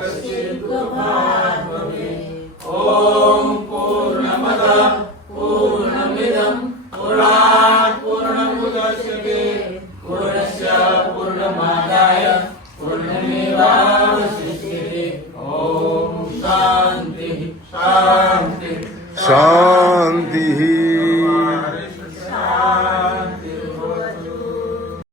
कश्चित् कृपात् भवेत्। ॐ पूर्णमदः पूर्णमिदं पूर्णात् पूर्णमुदच्यते पूर्णस्य पूर्णमादाय पूर्णमेवावशिष्यते। ॐ शान्तिः शान्तिः शांति